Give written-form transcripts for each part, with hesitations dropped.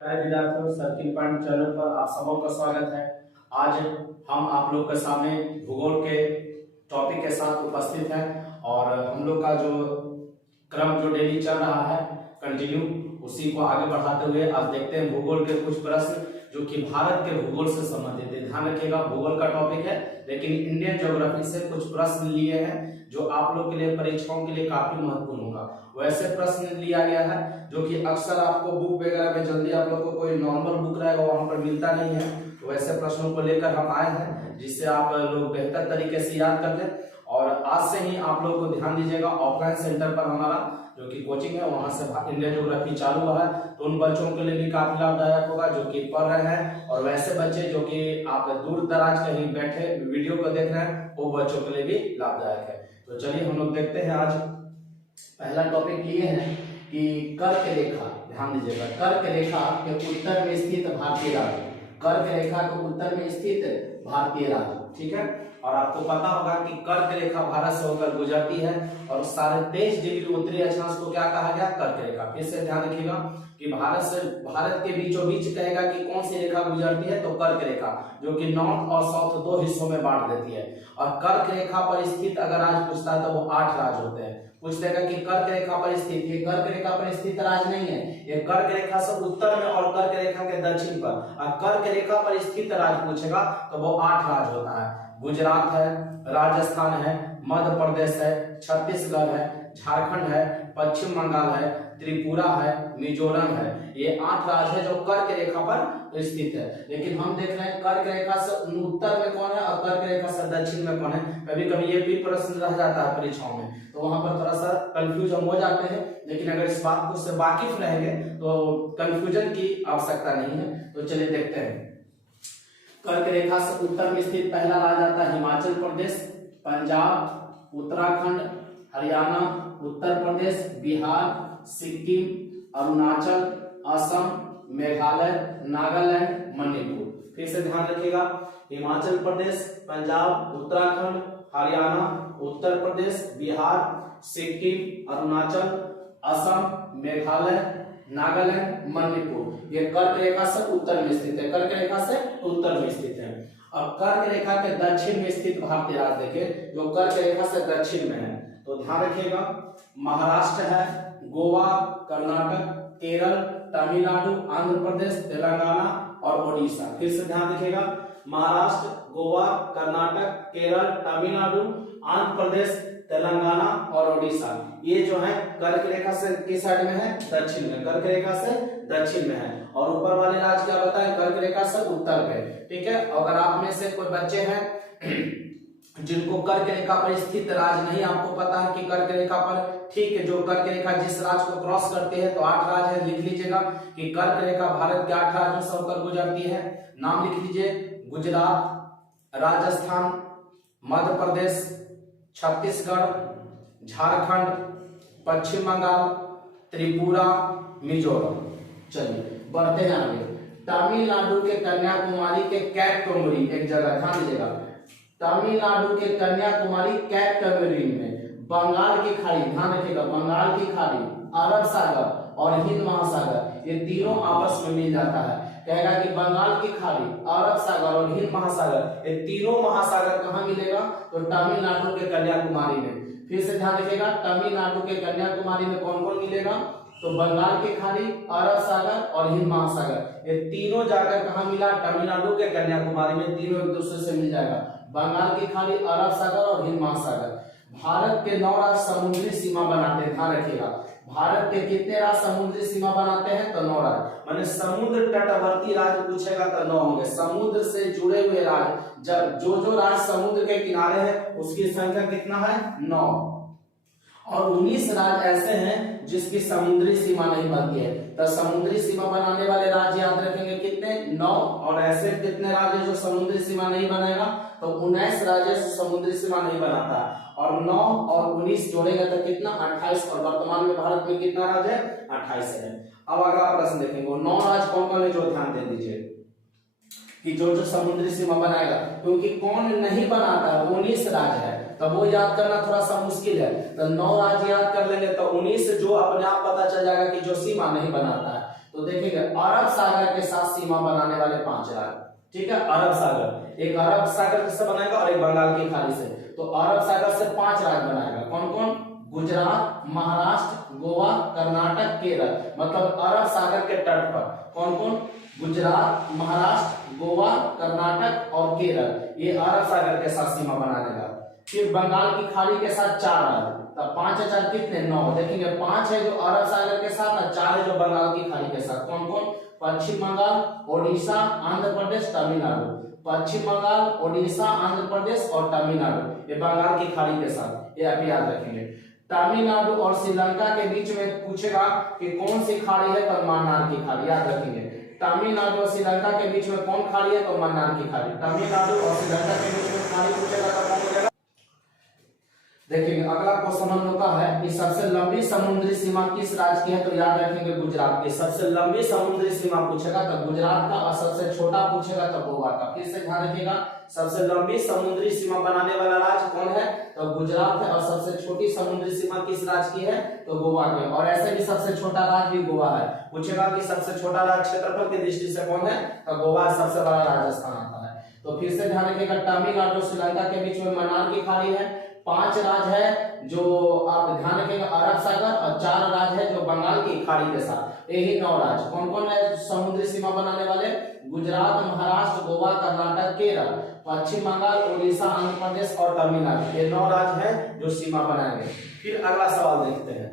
हाय विद्यार्थियों, circle point channel पर आप सबों का स्वागत है। आज हम आप लोग के सामने भूगोल के टॉपिक के साथ उपस्थित हैं और हम लोग का जो क्रम जो डेली चल रहा है कंटिन्यू, उसी को आगे बढ़ाते हुए आज देखते हैं भूगोल के कुछ प्रश्न जो कि भारत के भूगोल से संबंधित है। ध्यान रखिएगा, भूगोल का टॉपिक है लेकिन इंडियन ज्योग्राफी से कुछ प्रश्न लिए हैं जो आप लोग के लिए परीक्षाओं के लिए काफी महत्वपूर्ण होगा। वैसे प्रश्न लिया गया है जो कि अक्सर आपको बुक वगैरह में जल्दी आप लोग को कोई नॉर्मल बुक रहेगा वहां पर मिलता नहीं है, तो वैसे प्रश्नों को लेकर हम आए हैं जिससे आप लोग बेहतर तरीके से याद कर लें। और आज से ही आप लोग को ध्यान दीजिएगा, ऑफलाइन सेंटर पर हमारा जो कि कोचिंग है वहां से इंडियन ज्योग्राफी चालू हुआ है, तो उन बच्चों के लिए भी काफी लाभदायक होगा जो कि पढ़ रहे हैं। और वैसे बच्चे जो कि आप दूर दराज कहीं बैठे वीडियो को देख रहे हैं वो बच्चों के लिए भी लाभदायक है। तो चलिए हम लोग देखते हैं। आज पहला टॉपिक लिए हैं कि कर्क रेखा। ध्यान दीजिएगा, कर्क रेखा के उत्तर में स्थित भारतीय राज्य, कर्क रेखा के उत्तर में स्थित भारतीय राज्य, ठीक है। और आपको पता होगा कि कर्क रेखा भारत से होकर गुजरती है और 23.5 डिग्री उत्तरी अक्षांश को क्या कहा गया? कर्क रेखा। फिर से ध्यान रखिएगा कि भारत के बीचों बीच कहेगा कि कौन सी रेखा गुजरती है, तो कर्क रेखा, जो कि नॉर्थ और साउथ दो हिस्सों में बांट देती है। और कर्क रेखा पर स्थित अगर आज पूछता है तो वो 8 राज्य होते हैं। पूछ देगा कि कर्क रेखा पर स्थित, ये कर्क रेखा पर स्थित राज्य नहीं है, ये कर्क रेखा से उत्तर में और कर्क रेखा के दक्षिण पर। और कर्क रेखा पर स्थित राज्य पूछेगा तो वो 8 राज्य होता है। गुजरात है, राजस्थान है, मध्य प्रदेश है, छत्तीसगढ़ है, झारखंड है, पश्चिम बंगाल है, त्रिपुरा है, मिजोरम है। ये 8 राज्य है जो कर्क रेखा पर स्थित है। लेकिन हम देख रहे हैं कर्क रेखा से उत्तर में कौन है और कर्क रेखा से दक्षिण में कौन है। कभी कभी ये भी प्रश्न रह जाता है परीक्षाओं में, तो वहां पर थोड़ा सा कंफ्यूज हम हो जाते हैं। लेकिन अगर इस बात को से वाकिफ रहेंगे तो कंफ्यूजन की आवश्यकता नहीं है। तो चलिए देखते हैं। कर्क रेखा से उत्तर में स्थित पहला राज्य आता है हिमाचल प्रदेश, पंजाब, उत्तराखंड, हरियाणा, उत्तर प्रदेश, बिहार, सिक्किम, अरुणाचल, असम, मेघालय, नागालैंड, मणिपुर। फिर से ध्यान रखिएगा, हिमाचल प्रदेश, पंजाब, उत्तराखंड, हरियाणा, उत्तर प्रदेश, बिहार, सिक्किम, अरुणाचल, असम, मेघालय, नागालैंड, मणिपुर। ये कर्क रेखा से उत्तर में स्थित है, कर्क रेखा से उत्तर में स्थित है। अब कर्क रेखा के दक्षिण में स्थित भारतीय राज्य देखें जो कर्क रेखा से दक्षिण में है, तो ध्यान रखिएगा महाराष्ट्र है, गोवा, कर्नाटक, केरल, तमिलनाडु, आंध्र प्रदेश, तेलंगाना और ओडिशा। फिर से ध्यान रखिएगा, महाराष्ट्र, गोवा, कर्नाटक, केरल, तमिलनाडु, आंध्र प्रदेश, तेलंगाना और ओडिशा। ये जो है कर्क रेखा से किस साइड में है? दक्षिण में, कर्क रेखा से दक्षिण में है। और ऊपर वाले राज्य क्या बताएं? कर्क रेखा से उत्तर में, ठीक है। अगर आप में से कोई बच्चे हैं जिनको कर्क रेखा पर स्थित राज्य नहीं आपको पता है कि कर्क रेखा पर, ठीक है, जो कर्क रेखा जिस राज्य को क्रॉस करती है, तो 8 राज्य है, लिख लीजिएगा कि कर्क रेखा भारत के 8 राज्यों से होकर गुजरती है। नाम लिख लीजिए, गुजरात, राजस्थान, मध्य प्रदेश, छत्तीसगढ़, झारखंड, पश्चिम बंगाल, त्रिपुरा, मिजोरम। चलिए बढ़ते हैं आगे। तमिलनाडु के कन्याकुमारी के कैटमरी, एक जगह ध्यान दीजिएगा, तमिलनाडु के कन्याकुमारी कैटमरी में बंगाल की खाड़ी, ध्यान रखिएगा, बंगाल की खाड़ी, अरब सागर और हिंद महासागर, ये तीनों आपस में मिल जाता है। कहेगा कि बंगाल की खाड़ी, अरब सागर और हिंद महासागर, ये तीनों महासागर कहाँ मिलेगा? तो तमिलनाडु के कन्याकुमारी में। फिर से ध्यान रखिएगा, तमिलनाडु के कन्याकुमारी में कौन कौन मिलेगा? तो बंगाल की खाड़ी, अरब सागर और हिंद महासागर, ये तीनों जाकर कहाँ मिला? तमिलनाडु के कन्याकुमारी में। तीनों एक दूसरे से मिल जाएगा, बंगाल की खाड़ी, अरब सागर और हिंद महासागर। भारत के 9 राज्य समुद्री सीमा बनाते हैं, ध्यान रखिएगा, भारत के कितने राज्य समुद्री सीमा बनाते हैं? तो 9 राज्य। माने समुद्र तटवर्ती राज्य पूछेगा तो 9 होंगे। समुद्र से जुड़े हुए राज्य, जब जो राज्य समुद्र के किनारे है उसकी संख्या कितना है? 9। और 19 राज्य ऐसे हैं जिसकी समुद्री सीमा नहीं बनती है। तो समुद्री सीमा बनाने वाले राज्य याद रखेंगे कितने? 9। और ऐसे कितने राज्य जो समुद्री सीमा नहीं बनेगा? तो 19 राज्य समुद्री सीमा नहीं बनाता है। और 9 और 19 जोड़ेगा तो कितना? 28। और वर्तमान में भारत में कितना राज्य है? 28 है। अब अगला प्रश्न देखेंगे, 9 राज्य कौन कौन है जो ध्यान दे दीजिए कि जो समुद्री सीमा बनाएगा, क्योंकि कौन नहीं बनाता है? 19 राज्य है, तब वो याद करना थोड़ा सा मुश्किल है। तो 9 राज्य याद कर लेंगे तो 19 जो अपने आप पता चल जाएगा कि जो सीमा नहीं बनाता है। तो देखेंगे अरब सागर के साथ सीमा बनाने वाले 5 राज्य, ठीक है। अरब सागर, एक अरब सागर से बनाएगा और एक बंगाल की खाड़ी से। तो अरब सागर से 5 राज्य बनाएगा, कौन कौन? गुजरात, महाराष्ट्र, गोवा, कर्नाटक, केरल। मतलब अरब सागर के तट पर कौन कौन? गुजरात, महाराष्ट्र, गोवा, कर्नाटक और केरल, ये अरब सागर के साथ सीमा बना देगा। फिर बंगाल की खाड़ी के साथ 4 राज्य, तब 5 4 कितने? 9। देखेंगे 5 है जो अरब सागर के साथ और 4 है जो बंगाल की खाड़ी के साथ। कौन कौन? पश्चिम बंगाल, ओडिशा, आंध्र प्रदेश, तमिलनाडु। पश्चिम बंगाल, ओडिशा, आंध्र प्रदेश और तमिलनाडु, ये बंगाल की खाड़ी के साथ, ये आप याद रखेंगे। तमिलनाडु और श्रीलंका के बीच में पूछेगा कि कौन सी खाड़ी है, तो मन्नार की खाड़ी, याद रखेंगे। तमिलनाडु और श्रीलंका के बीच में कौन खाड़ी है, तो मन्नार की खाड़ी। तमिलनाडु और श्रीलंका के बीच में खाड़ी पूछेगा तो कौन हो जाएगा? देखिए अगला क्वेश्चन हम लोग का है कि सबसे लंबी समुद्री सीमा किस राज्य की है, तो याद रखेंगे गुजरात की। सबसे लंबी समुद्री सीमा पूछेगा तो गुजरात का, और सबसे छोटा पूछेगा तो गोवा का। फिर से ध्यान रखिएगा, सबसे लंबी समुद्री सीमा बनाने वाला राज्य कौन है, तो गुजरात है। और सबसे छोटी समुद्री सीमा किस राज्य की है, तो गोवा की। और ऐसे भी सबसे छोटा राज्य भी गोवा है। पूछेगा कि सबसे छोटा राज्य क्षेत्रफल की दृष्टि से कौन है, तो गोवा। सबसे बड़ा राजस्थान आता है। तो फिर से ध्यान रखिएगा, तमिलनाडु श्रीलंका के बीच में मन्नार की खाड़ी है। 5 राज्य है जो आप ध्यान रखेंगे अरब सागर, और 4 राज्य है जो बंगाल की खाड़ी के साथ। यही 9 राज्य कौन कौन है समुद्री सीमा बनाने वाले? गुजरात, महाराष्ट्र, गोवा, कर्नाटक, केरल, पश्चिम बंगाल, उड़ीसा, आंध्र प्रदेश और तमिलनाडु, ये 9 राज्य है जो सीमा बनाएंगे। फिर अगला सवाल देखते हैं,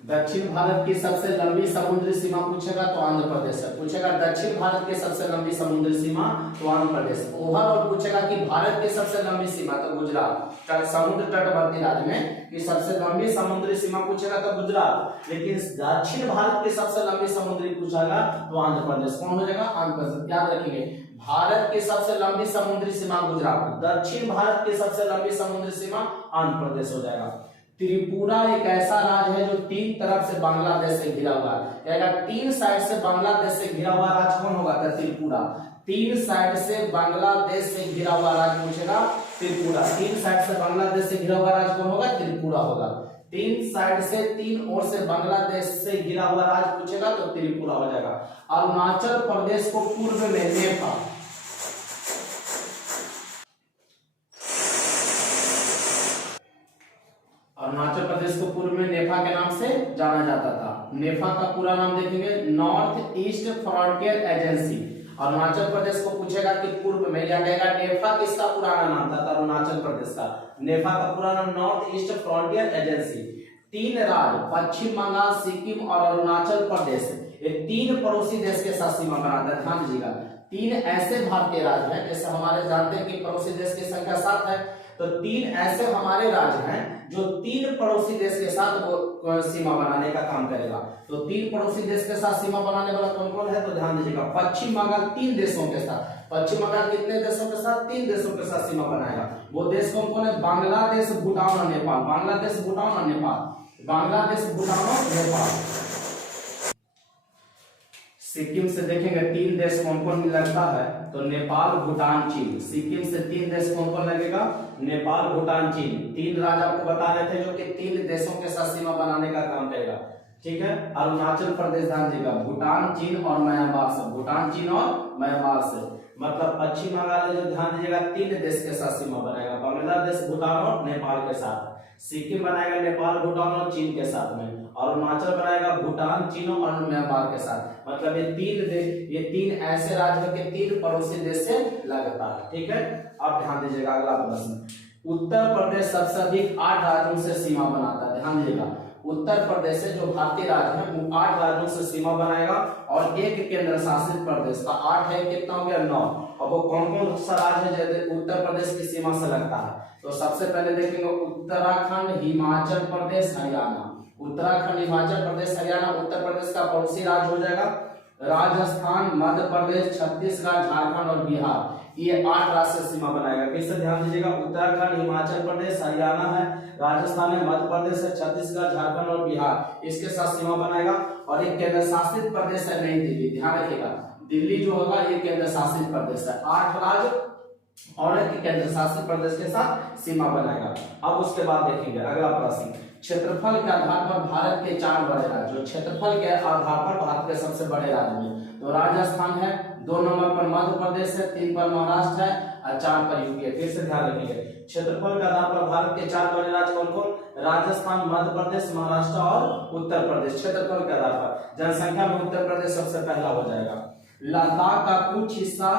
दक्षिण भारत की सबसे लंबी समुद्री सीमा पूछेगा तो आंध्र प्रदेश है। पूछेगा दक्षिण भारत की सबसे लंबी समुद्री सीमा, तो आंध्र प्रदेश। ओवरऑल पूछेगा कि भारत की सबसे लंबी सीमा, तो गुजरात। समुद्र तटवर्ती राज्य में कि सबसे लंबी समुद्री सीमा पूछेगा तो गुजरात। लेकिन दक्षिण भारत की सबसे लंबी समुद्री पूछेगा तो आंध्र प्रदेश। कौन हो जाएगा? आंध्र प्रदेश। याद रखिए, भारत की सबसे लंबी समुद्री सीमा गुजरात, दक्षिण भारत की सबसे लंबी समुद्री सीमा आंध्र प्रदेश हो जाएगा। त्रिपुरा एक ऐसा राज्य है जो 3 तरफ से बांग्लादेश से घिरा हुआ है। 3 साइड से बांग्लादेश से घिरा हुआ राज्य कौन होगा? त्रिपुरा। 3 साइड से बांग्लादेश से घिरा हुआ राज्य पूछेगा त्रिपुरा। 3 साइड से बांग्लादेश से घिरा हुआ राज्य कौन होगा? त्रिपुरा होगा। 3 साइड से 3 ओर से बांग्लादेश से घिरा हुआ राज्य पूछेगा तो त्रिपुरा हो जाएगा। अरुणाचल प्रदेश को पूर्व में नेपाल, अरुणाचल प्रदेश को पूर्व में नेफा के नाम से जाना जाता था। नेफा का पूरा नाम देखेंगे North East Frontier Agency. Arunachal Pradesh को पूछेगा कि पूर्व में, या कहेगा नेफा किसका पुराना नाम था? अरुणाचल प्रदेश का। नेफा का पूरा नाम नॉर्थ ईस्ट फ्रंटियर एजेंसी। 3 राज्य पश्चिम बंगाल, सिक्किम और अरुणाचल प्रदेश, ये 3 पड़ोसी देश के साथ सीमा बनाता है। ध्यान दीजिएगा, 3 ऐसे भारतीय राज्य हैं, जैसे हमारे जानते हैं कि पड़ोसी देश की संख्या 7 है, तो 3 ऐसे हमारे राज्य हैं जो 3 पड़ोसी देश के साथ वो सीमा बनाने का काम करेगा। तो 3 पड़ोसी देश के साथ सीमा बनाने वाला कौन कौन है, तो ध्यान दीजिएगा। पश्चिम बंगाल 3 देशों के साथ, पश्चिम बंगाल कितने देशों के साथ? 3 देशों के साथ सीमा बनाएगा। वो देश कौन कौन है? बांग्लादेश, भूटान और नेपाल। बांग्लादेश, भूटान और नेपाल। बांग्लादेश, भूटान और नेपाल। सिक्किम से देखेंगे 3 देश कौन कौन लगता है, तो नेपाल, भूटान, चीन। सिक्किम से 3 देश कौन कौन लगेगा? नेपाल, भूटान, चीन। 3 राज्य आपको बता रहे थे जो कि 3 देशों के साथ सीमा बनाने का काम करेगा। ठीक है। अरुणाचल प्रदेश ध्यान दीजिएगा, भूटान, चीन और म्यांमार से। भूटान, चीन और म्यांमार से, मतलब पश्चिम बंगाल जो ध्यान दीजिएगा 3 देश के साथ सीमा बनाएगा, बांग्लादेश, भूटान और नेपाल के साथ। सिक्किम बनाएगा नेपाल, भूटान और चीन के साथ में। और अरुणाचल बनाएगा भूटान, चीन और म्यांमार के साथ। मतलब ये 3 ऐसे राज्य के 3 पड़ोसी देश से लगता है। ठीक है। अब ध्यान दीजिएगा अगला प्रश्न, उत्तर प्रदेश सबसे अधिक 8 राज्यों से सीमा बनाता है। ध्यान दीजिएगा, उत्तर प्रदेश से जो भारतीय राज्य है वो 8 राज्यों से सीमा बनाएगा और एक केंद्र शासित प्रदेश का। 8 है, कितना हो गया? 9। अब वो कौन कौन सा राज्य है जो उत्तर प्रदेश की सीमा से लगता है, तो सबसे पहले देखेंगे उत्तराखंड, हिमाचल प्रदेश, हरियाणा। उत्तराखंड, हिमाचल प्रदेश, हरियाणा उत्तर प्रदेश का पड़ोसी राज्य हो जाएगा। राजस्थान, मध्य प्रदेश, छत्तीसगढ़, झारखंड और बिहार, ये 8 राज्य से सीमा बनाएगा। फिर से ध्यान दीजिएगा, उत्तराखंड, हिमाचल प्रदेश, हरियाणा है, राजस्थान है, मध्य प्रदेश है, छत्तीसगढ़, झारखंड और बिहार, इसके साथ सीमा बनाएगा। और एक केंद्र शासित प्रदेश है नई दिल्ली। ध्यान रखिएगा, दिल्ली जो होगा ये केंद्र शासित प्रदेश है। 8 राज्य और एक केंद्र शासित प्रदेश के साथ सीमा बनाएगा। अब उसके बाद देखेंगे अगला प्रश्न, क्षेत्रफल के आधार पर भारत के 4 बड़े राज्य, क्षेत्रफल के आधार पर भारत के सबसे बड़े राज्य में तो राजस्थान है, 2 नंबर पर मध्य प्रदेश है, 3 पर महाराष्ट्र है और 4 पर यूपी है। फिर से ध्यान रखिएगा, क्षेत्रफल के आधार पर भारत के 4 बड़े राज्य कौन कौन? राजस्थान, मध्य प्रदेश, महाराष्ट्र और उत्तर प्रदेश। क्षेत्रफल के आधार पर जनसंख्या में उत्तर प्रदेश सबसे पहला हो जाएगा। लद्दाख का कुछ हिस्सा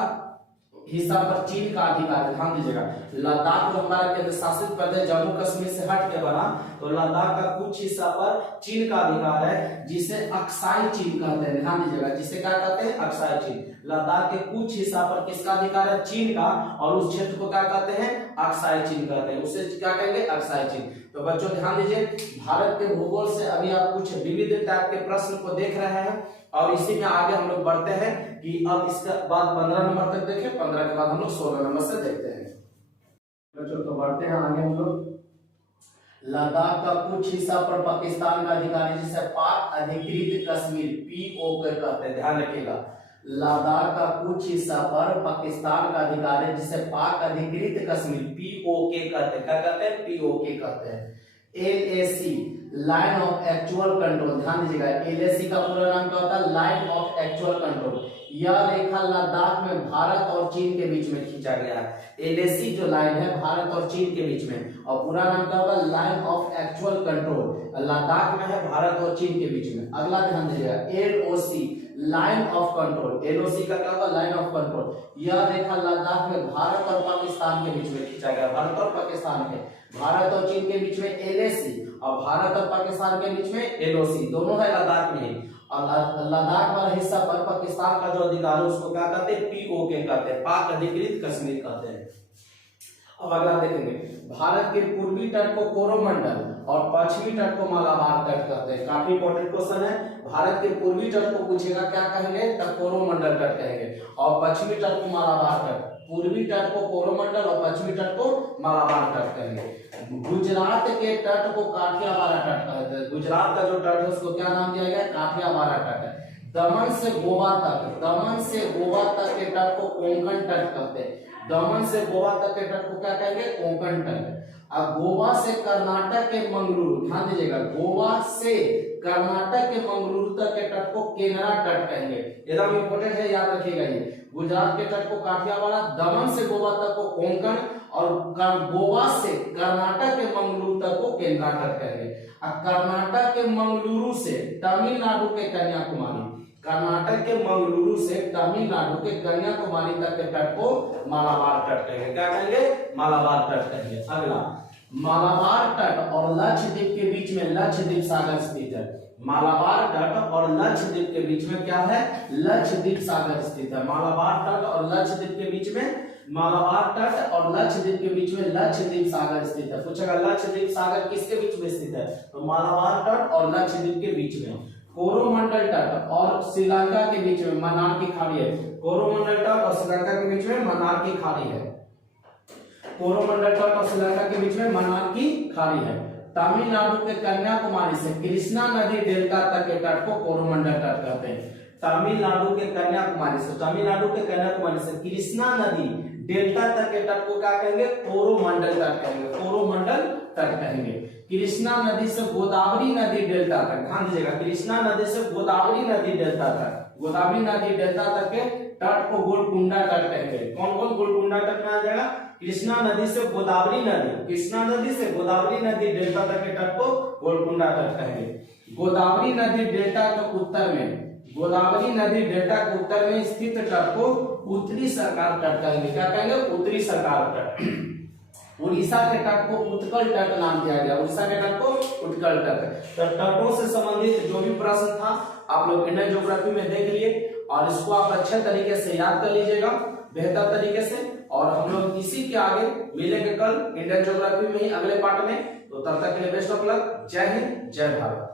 पर चीन का अधिकार है। ध्यान दीजिएगा, लद्दाख जो हमारा केंद्र शासित प्रदेश जम्मू कश्मीर से हट के बना, तो लद्दाख का कुछ हिस्सा पर चीन का अधिकार है, जिसे अक्साई चीन कहते हैं। ध्यान दीजिएगा, जिसे क्या कहते हैं? अक्साई चीन। लद्दाख के कुछ हिस्सा पर किसका अधिकार है? चीन का। और उस क्षेत्र को क्या कहते हैं? अक्साई चीन कहते हैं। उसे क्या कहेंगे? अक्साई चीन। तो बच्चों ध्यान दीजिए, भारत के भूगोल से अभी आप कुछ विविध टाइप के प्रश्न को देख रहे हैं और इसी में आगे हम लोग बढ़ते हैं कि अब इसके बाद 15 नंबर तक देखें, 15 के बाद हम लोग 16 नंबर से देखते हैं। बच्चों तो बढ़ते हैं आगे हम लोग। लद्दाख का कुछ हिस्सा पर पाकिस्तान का अधिकार है, जिसे पाक अधिकृत कश्मीर POK कहते हैं। ध्यान रखिएगा, लद्दाख का कुछ हिस्सा पर पाकिस्तान का अधिकार है, जिसे पाक अधिकृत कश्मीर POK कहते हैं। क्या कहते हैं? POK कहते हैं। LAC line of actual control. ध्यान दीजिएगा, LAC का पूरा नाम क्या होता है? Line of actual control. यह रेखा लद्दाख में भारत और चीन के बीच में खींचा गया है। LAC जो लाइन है भारत और चीन के बीच में, और पूरा नाम क्या होगा? Line of actual control. Ladakh में है, भारत और चीन के बीच में। अगला ध्यान दीजिएगा, LOC line of control. LOC का क्या होगा? Line of control. यह रेखा लद्दाख में भारत और पाकिस्तान के बीच में खींचा गया। भारत और पाकिस्तान के, भारत और चीन के बीच में LAC और भारत और पाकिस्तान के बीच में LOC, दोनों है लद्दाख में। और लद्दाख वाला हिस्सा पर पाकिस्तान का जो अधिकार है उसको क्या कहते हैं? POK कहते हैं, पाक अधिकृत कश्मीर कहते हैं। अब अगला देखेंगे, भारत के पूर्वी तट को कोरोमंडल और पश्चिमी तट को मालाबार तट कहते हैं। काफी इंपॉर्टेंट क्वेश्चन है। भारत के पूर्वी तट को पूछेगा क्या कहेंगे? तब कोरोमंडल तट कहेंगे, और पश्चिमी तट को मालाबार तट। पूर्वी तट को कोरोमंडल और पश्चिमी तट को मालाबार तट कहेंगे। गुजरात के तट को काठियावाड़ तट कहते हैं। गुजरात का जो तट है उसको क्या नाम दिया गया? काठियावाड़ तट है। दमन से गोवा तक, दमन से गोवा तक के तट को कोंकण तट कहते हैं। दमन से गोवा तक के तट को क्या कहेंगे? कोंकण तट। अब गोवा से कर्नाटक के मंगलुरु, ध्यान दीजिएगा, गोवा से कर्नाटक के मंगलुरु तक के तट को केनरा तट कहेंगे। एकदम इंपॉर्टेंट है, याद रखिएगा ये। गुजरात के तट को काठियावाड़, दमन से गोवा तक को कोंकण, और गोवा से कर्नाटक के मंगलुरु तक को केनरा तट कहेंगे। अब कर्नाटक के मंगलुरु से तमिलनाडु के कन्याकुमारी, कर्नाटक के मंगलुरु से तमिलनाडु के कन्याकुमारी तक के तट को मालाबार तट कहेंगे। क्या कहेंगे? मालाबार तट कहेंगे। अगला, मालाबार तट और लक्षद्वीप के बीच में लक्षद्वीप सागर स्थित है। मालाबार तट और लक्षद्वीप के बीच में क्या है? लक्षद्वीप सागर स्थित है। मालाबार तट और लक्षद्वीप के बीच में, मालाबार तट और लक्षद्वीप के बीच में लक्षद्वीप सागर स्थित है। पूछेगा लक्षद्वीप सागर किसके बीच में स्थित है? तो मालाबार तट और लक्षद्वीप के बीच में। कोरोमंडल तट और श्रीलंका के बीच में मन्नार की खाड़ी है। कोरोमंडल तट और श्रीलंका के बीच में मन्नार की खाड़ी है। कोरोमंडल तट और श्रीलंका के बीच में मन्नार की खाड़ी है। तमिलनाडु के कन्याकुमारी से कृष्णा नदी डेल्टा तक के तट को कोरोमंडल तट कहते हैं। तमिलनाडु के कन्याकुमारी से, तमिलनाडु के कन्याकुमारी से कृष्णा नदी डेल्टा तक के तट को क्या कहेंगे? कोरोमंडल तट कहेंगे। कोरोमंडल तट कहेंगे। कृष्णा नदी से गोदावरी नदी डेल्टा तक, ध्यान दीजिएगा, कृष्णा नदी से गोदावरी नदी डेल्टा तक, गोदावरी नदी डेल्टा तक के तट को गोलकुंडा तट कहेंगे। कौन कौन गोलकुंडा तट में आ जाएगा? कृष्णा नदी से गोदावरी नदी, कृष्णा नदी से गोदावरी नदी डेल्टा तक के तट को गोलकुंडा तट कहेंगे। गोदावरी नदी डेल्टा के उत्तर में, गोदावरी नदी डेल्टा के उत्तर में स्थित तट को उत्तरी सरकार तट कहेंगे। क्या कहेंगे? उत्तरी सरकार तट। उड़ीसा के तट को उत्कल तट नाम दिया गया। उड़ीसा के तट को उत्कल तट। तो तटों से संबंधित जो भी प्रश्न था आप लोग इंडियन ज्योग्राफी में देख लिए, और इसको आप अच्छे तरीके से याद कर लीजिएगा, बेहतर तरीके से। और हम लोग इसी के आगे मिलेंगे कल इंडियन ज्योग्राफी में ही अगले पार्ट में। तो तब तक के लिए बेस्ट ऑफ लक। जय हिंद, जय भारत।